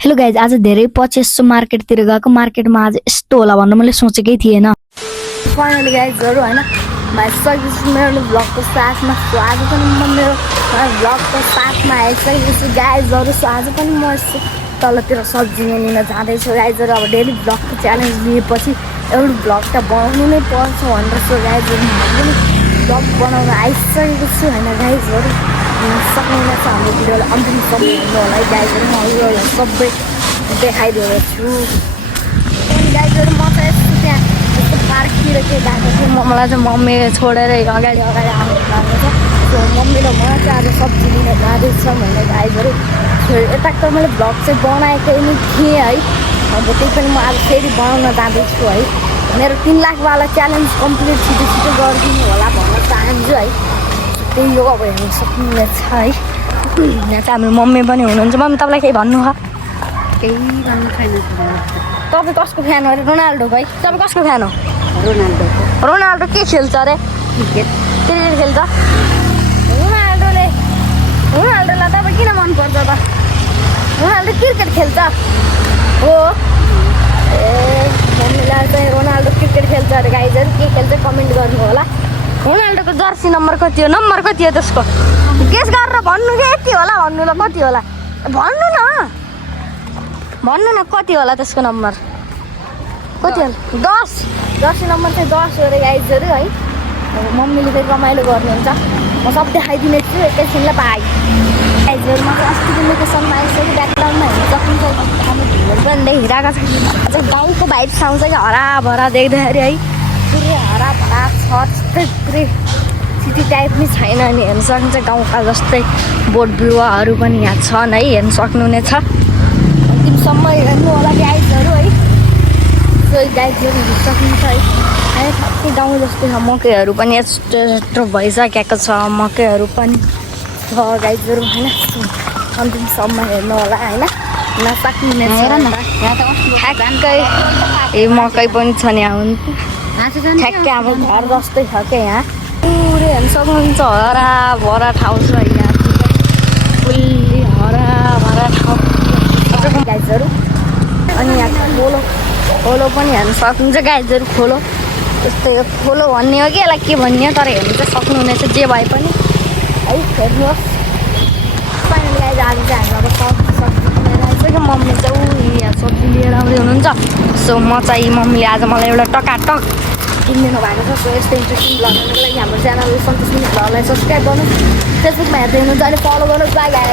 Hello guys, आज धेरै पछि यसो मार्केटतिर गएको। मार्केटमा आज यस्तो होला भनेर मैले सोचेकै थिएन। फाइनली गाइजहरू होइन आइसकेको छु मेरो भ्लगको साथमा। सो आज पनि म मेरो भ्लगको साथमा आइसकेको छु गाइजहरू। सो आज पनि म यसो तलतिर सब्जी लिन जाँदैछु गाइजहरू। अब डेली भ्लगको च्यालेन्ज लिएपछि एउटा भ्लग त बनाउनु नै पर्छ भनेर। सो गाइजहरू म पनि भ्लग बनाउन आइसकेको छु होइन गाइजहरू। सक्नुहुनेछ हाम्रो भिडियोलाई अन्तिमसम्म हेर्नु होला है गाइजहरू। म उयोहरूलाई सबै देखाइदिएको छु। अनि गाइजहरू म चाहिँ यस्तो त्यहाँ यस्तो पार्कतिर के गएको थिएँ। मलाई चाहिँ मम्मीले छोडेर अगाडि आउनु भएको छ। सो मम्मी र म चाहिँ आज सब्जी लिन जाँदैछौँ होइन गाइजहरू। यता त मैले भ्लग चाहिँ बनाएकै नै थिएँ है। अब त्यही पनि म आज फेरि बनाउन जाँदैछु है। मेरो 3 लाखवाला च्यालेन्ज कम्प्लिट छिटो गरिदिनु होला भन्न चाहन्छु है। त्यही हो अब हेर्नु सक्नुहुनेछ है। यहाँ चाहिँ हाम्रो मम्मी पनि हुनुहुन्छ। मम्मी तपाईँलाई केही भन्नु हो? केही भन्नु छैन। तपाईँ कसको फ्यान हो अरे? रोनाल्डो भाइ तपाईँ कसको फ्यान हो? रोनाल्डोको। रोनाल्डो के खेल्छ अरे? क्रिकेट खेल्छ रोनाल्डोलाई तपाईँ किन मनपर्छ त? रोनाल्डो क्रिकेट खेल्छ हो। ए मम्मीलाई चाहिँ रोनाल्डो क्रिकेट खेल्छ अरे गाइजहरू। के खेल्छ कमेन्ट गर्नु होला। रोनाल्डोको जर्सी नम्बर कति हो? नम्बर कति हो त्यसको? गेस गरेर भन्नु कि यति होला भन्नु ल। कति होला भन्नु न कति होला त्यसको नम्बर? कति होला? 10। जर्सी नम्बर चाहिँ 10 हो अरे गाइजहरू है। अब मम्मीले फेरि रमाइलो गर्नुहुन्छ। म सब देखाइदिने छु एकैछिनलाई बाई गाइजहरू। म चाहिँ अस्तिको लोकेसनमा आइसकेँ। ब्याकग्राउन्डमा हेर्नु सक्नुहुन्छ हामी भिडियोहरू पनि देखिरहेको छ। अझ गाउँको भाइब्स आउँछ कि हराभरा देख्दाखेरि है। पुरै हराभरा छ त्यस्तै पुरै सिटी टाइप नै छैन। अनि हेर्नु सक्नुहुन्छ गाउँका जस्तै बोट बिरुवाहरू पनि यहाँ छन् है। हेर्नु सक्नुहुनेछ। अन्तिमसम्म हेर्नु होला गाइजहरू है। सो गाइजहरू हेर्नु सक्नुहुन्छ है। ठ्याक्कै गाउँ जस्तै छ। मकैहरू पनि यस्तो भइसकेको छ। मकैहरू पनि छ गाइजहरू होइन। अन्तिमसम्म हेर्नु होला होइन। नसक्नुहुनेछ ठ्याक्कै। ए मकै पनि छ नि यहाँ ठ्याक्कै हाम्रो घर जस्तै छ क्या यहाँ। पुरै हेर्नु सक्नुहुन्छ हराभरा ठाउँ छ यहाँ। फुल्ली हराभरा ठाउँ गाइजहरू। अनि यहाँ खोलो पनि हेर्नु सक्नुहुन्छ गाइजहरू। खोलो त्यस्तै हो। खोलो भन्ने हो कि यसलाई के भन्ने हो तर हेर्नु चाहिँ सक्नुहुनेछ जे भए पनि है। हेर्नुहोस् फाइनली गाइज आज चाहिँ हामी अब सब्जी लिएर आइसक्यो। मम्मी चाहिँ यहाँ सब्जी लिएर आउँदै हुनुहुन्छ। सो म चाहिँ मम्मीले आज मलाई एउटा टकाटक किनिदिनु भएको छ। सो यस्तै इन्ट्रेस्टिङ भ्लगहरूको लागि हाम्रो च्यानल सन्तोष मिनी भ्लगलाई सब्सक्राइब गर्नुहोस्। फेसबुकमा हेर्दै हुनुहुन्छ अनि फलो गर्नुहोस्। By guys.